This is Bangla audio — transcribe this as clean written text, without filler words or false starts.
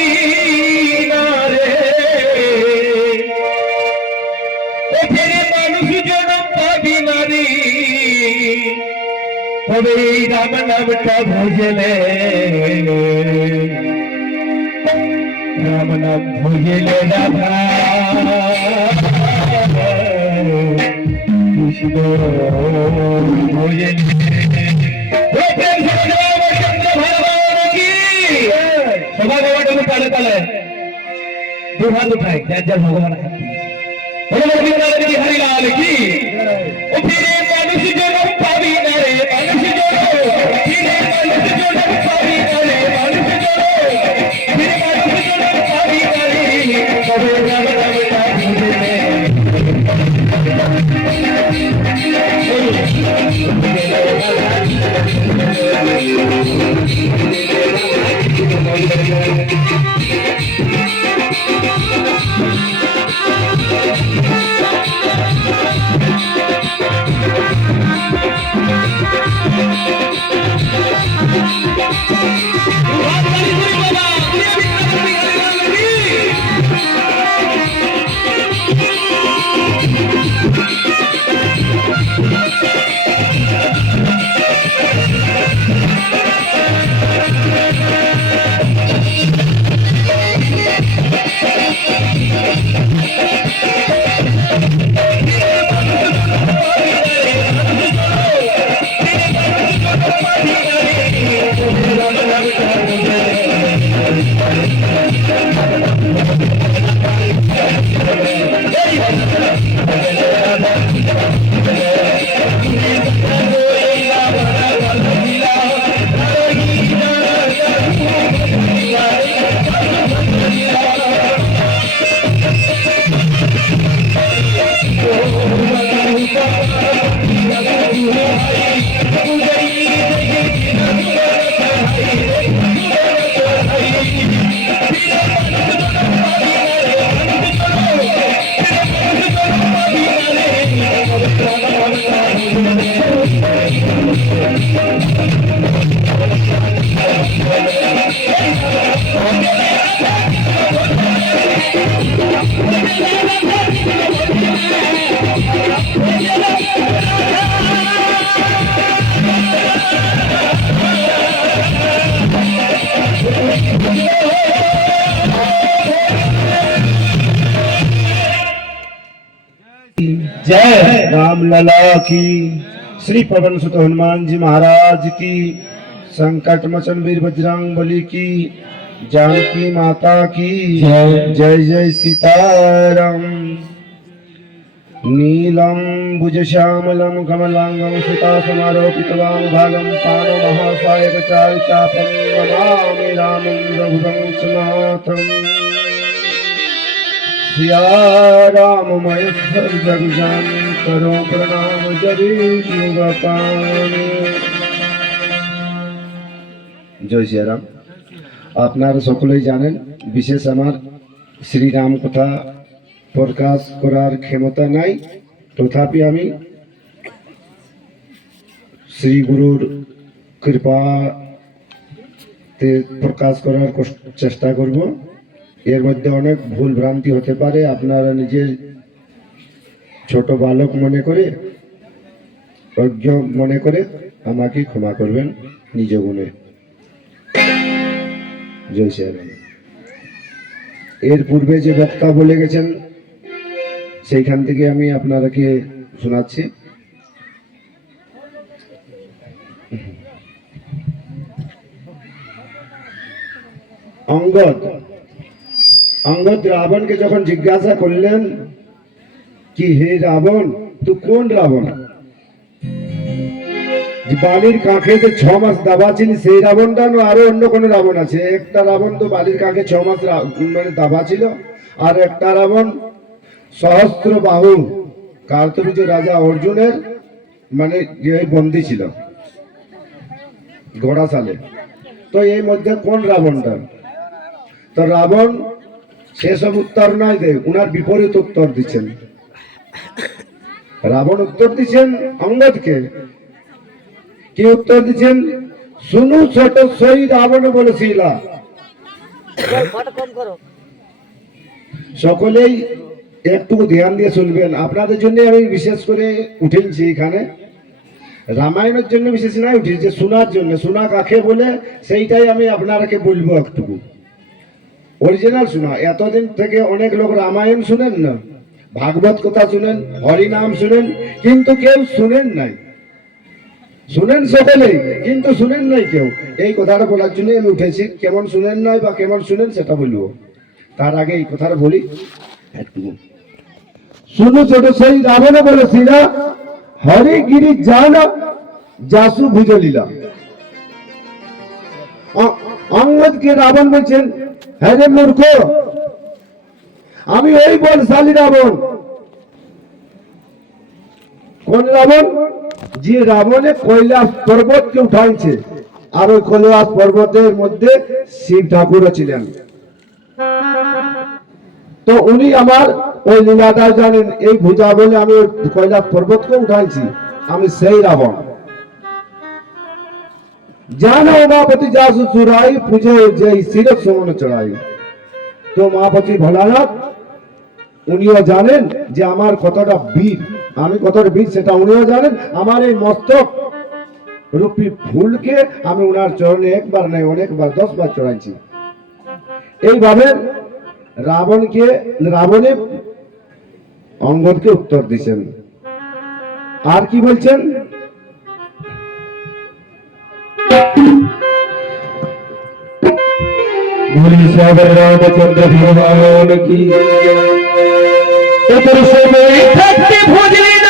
পাবি না রে, ফেরে মানুষ জনম পাবি না রে, তবে এই রাম নামটা ভজলে, রাম নাম ভজলে রাধা কৃষ্ণ ভজলে। সবাই বাবাটা তালে তালে দু হাত উঠায়, যার যার ভগবান হরিলাল কি। ও ফিরে মানুষ জনম পাবি না রে, মানুষ জনম ফিরে মানুষ জনম পাবি না রে, মানুষ জনম ফিরে মানুষ জনম পাবি না রে, তবে রাম নামটা ভজলে। जय राम लला की। श्री पवन सुत हनुमान जी महाराज की। संकट मोचन वीर बजरंग बली की। जानकी माता की जय जय सीताराम। नीलम भुजश्यामलं कमलांगं सीतासमारोपितवां भागं पानो महासायकचारितापं नमामि रामं रघुवंशनाथं। सिया राममय जगजान करो प्रणाम जगीश युगपान। जय श्री राम। আপনারা সকলেই জানেন বিশেষ আমার শ্রীরাম কথা প্রকাশ করার ক্ষমতা নাই, তথাপি আমি শ্রী গুরুর কৃপাতে প্রকাশ করার চেষ্টা করব। এর মধ্যে অনেক ভুল ভ্রান্তি হতে পারে, আপনারা নিজের ছোট বালক মনে করে অজ্ঞ মনে করে আমাকে ক্ষমা করবেন নিজ গুণে। জয় শ্রীরাম। এর পূর্বে যে বক্তা বলে গেছেন সেইখান থেকে আমি আপনাদেরকে শোনাচ্ছি। অঙ্গদ রাবণকে যখন জিজ্ঞাসা করলেন কি হে রাবণ তুই কোন রাবণ, বালির কাঁখে যে 6 মাস দাবা ছিল সেই রাবণটা না আরো অন্য কোন রাবণ আছে? একটা রাবণ তো বালির কাঁখে 6 মাস মানে দাবা ছিল, আর একটা রাবণ সহস্র বাহু কার্তবীর্য রাজা অর্জুনের মানে বন্দী ছিল ঘোড়াশালে। তো এই মধ্যে কোন রাবণটা? তো রাবণ সেসব উত্তর নয় দেয়, উনার বিপরীত উত্তর দিচ্ছেন। রাবণ উত্তর দিচ্ছেন অঙ্গদকে। কি উত্তর দিচ্ছেন? শুনু ছোট সই রাবণ বলেছিলা সকলেই একটু ধ্যান দিয়ে শুনবেন। আপনাদের জন্য আমি বিশেষ করে উঠেছি এখানে, রামায়ণের জন্য বিশেষ নাই উঠেছি, শোনার জন্য। শোনা কাকে বলে সেইটাই আমি আপনারাকে বলবো একটুকু। অরিজিনাল শোনা। এতদিন থেকে অনেক লোক রামায়ণ শুনেন না, ভাগবত কথা শুনেন, হরিনাম শুনেন, কিন্তু কেউ শুনেন নাই। শুনেন সকলেই, কিন্তু শুনেন নাই কেউ। এই কথাটা বলার জন্য আমি উঠেছি। কেমন শুনেন নাই বা কেমন শুনেন সেটা বলবো। তার আগে এই কথাটা বলি একটু। শুনু ছোট সেই রাবণে বলেছিল, হরি গিরি জানা জাসু ভুজলীলা। অঙ্গদকে রাবণ বলছেন, হ্যাঁ রে মূর্খ, আমি ওই বলশালী রাবণ। কোন রাবণ? যে রাবণে কৈলাস পর্বতকে উঠাইছে, আর ওই কৈলাস পর্বতের মধ্যে শিব ঠাকুরও ছিলেন। তো উনি আমার ওই লীলাটা জানেন। এই ভুজা বলে আমি কৈলাস পর্বতকে উঠাইছি, আমি সেই রাবণ। জানো উমাপতি যাসু চুরাই, পুজো যে শিরক সমনে চড়াই। তো মহাপতি ভোলানাথ উনিও জানেন যে আমার কতটা বীর, আমি কতটা বীর সেটা উনিও জানেন। আমার এই মস্তক রূপী ফুলকে আমি উনার চরণে একবার নয় অনেকবার 10 বার চড়াইছি। এইভাবে রাবণে অঙ্গদকে উত্তর দিচ্ছেন। আর কি বলছেন? রামচন্দ্র ভগবান কি সময় থাকতে ভুজলি না